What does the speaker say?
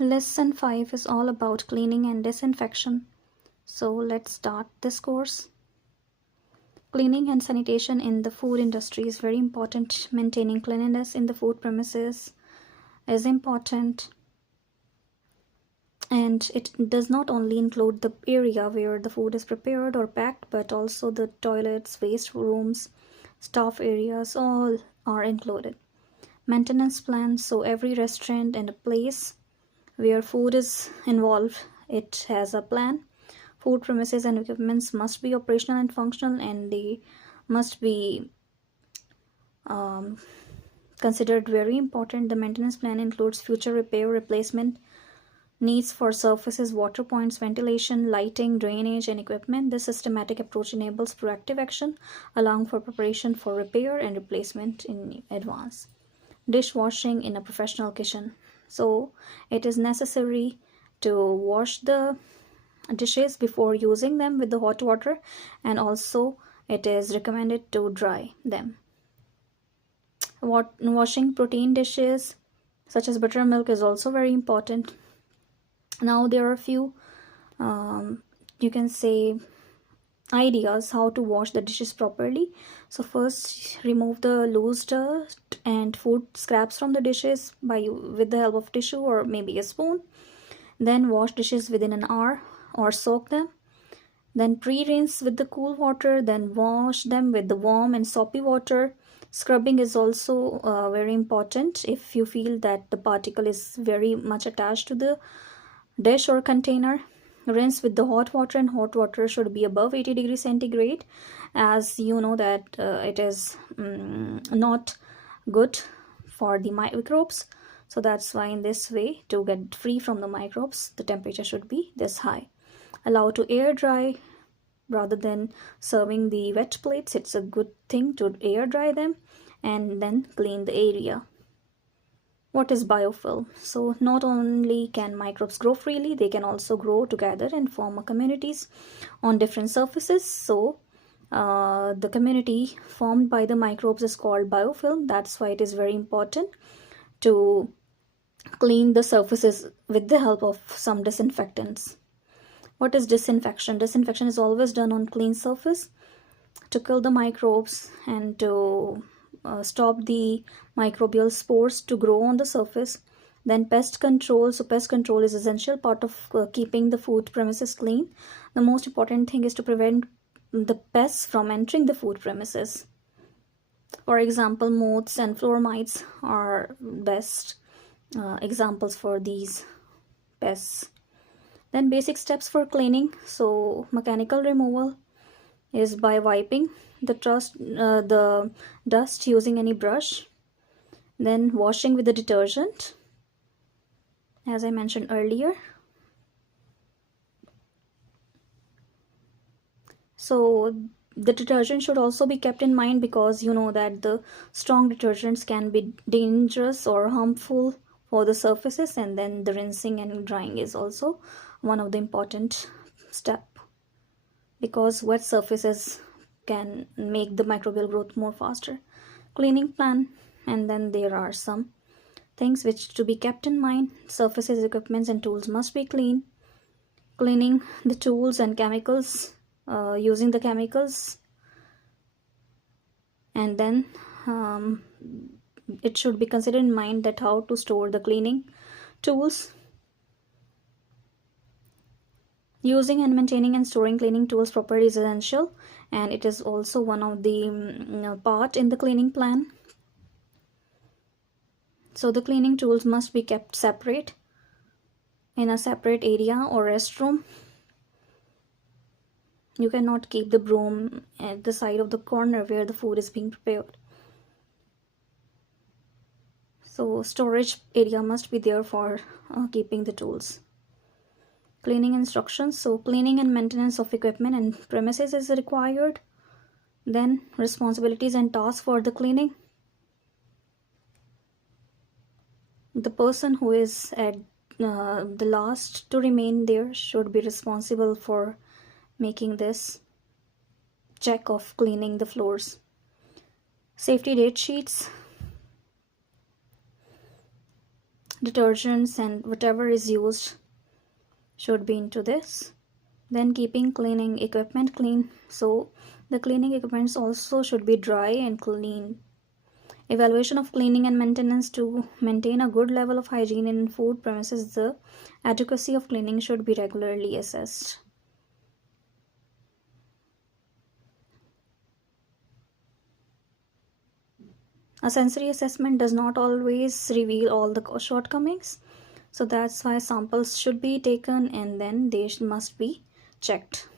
Lesson 5 is all about cleaning and disinfection. So let's start this course. Cleaning and sanitation in the food industry is very important. Maintaining cleanliness in the food premises is important, and it does not only include the area where the food is prepared or packed, but also the toilets, waste rooms, staff areas, all are included. Maintenance plan, so every restaurant and a place where food is involved, it has a plan. Food premises and equipments must be operational and functional, and they must be um, considered very important. The maintenance plan includes future repair, replacement needs for surfaces, water points, ventilation, lighting, drainage, and equipment. This systematic approach enables proactive action, allowing for preparation for repair and replacement in advance. Dishwashing in a professional kitchen. So it is necessary to wash the dishes before using them with the hot water, and also it is recommended to dry them. Washing protein dishes such as buttermilk is also very important. Now there are a few you can say ideas how to wash the dishes properly. So first, remove the loose dirt and food scraps from the dishes with the help of tissue or maybe a spoon. Then wash dishes within an hour or soak them. Then pre-rinse with the cool water, then wash them with the warm and soapy water. Scrubbing is also very important if you feel that the particle is very much attached to the dish or container. Rinse with the hot water, and hot water should be above 80 degrees centigrade, as you know that it is not good for the microbes. So that's why in this way, to get free from the microbes, the temperature should be this high. Allow to air dry rather than serving the wet plates. It's a good thing to air dry them and then clean the area. What is biofilm? So not only can microbes grow freely, they can also grow together and form communities on different surfaces. So the community formed by the microbes is called biofilm. That's why it is very important to clean the surfaces with the help of some disinfectants. What is disinfection? Disinfection is always done on clean surface to kill the microbes and to stop the microbial spores to grow on the surface. Then pest control. So pest control is essential part of keeping the food premises clean. The most important thing is to prevent the pests from entering the food premises. For example, moths and floor mites are best examples for these pests. Then basic steps for cleaning. So mechanical removal is by wiping the dust using any brush. Then washing with the detergent, as I mentioned earlier. So the detergent should also be kept in mind, because you know that the strong detergents can be dangerous or harmful for the surfaces, and then the rinsing and drying is also one of the important step, because wet surfaces can make the microbial growth more faster. Cleaning plan, and then there are some things which to be kept in mind. Surfaces, equipments, and tools must be clean. Cleaning the tools and chemicals, using the chemicals, and then it should be considered in mind that how to store the cleaning tools. Using and maintaining and storing cleaning tools properly is essential, and it is also one of the part in the cleaning plan. So the cleaning tools must be kept separate in a separate area or restroom. You cannot keep the broom at the side of the corner where the food is being prepared. So storage area must be there for keeping the tools. Cleaning instructions. So cleaning and maintenance of equipment and premises is required. Then responsibilities and tasks for the cleaning. The person who is at the last to remain there should be responsible for making this check of cleaning the floors. Safety date sheets. detergents and whatever is used should be into this. Then keeping cleaning equipment clean, so the cleaning equipments also should be dry and clean. Evaluation of cleaning and maintenance to maintain a good level of hygiene in food premises. The adequacy of cleaning should be regularly assessed. A sensory assessment does not always reveal all the shortcomings, so that's why samples should be taken and then they must be checked.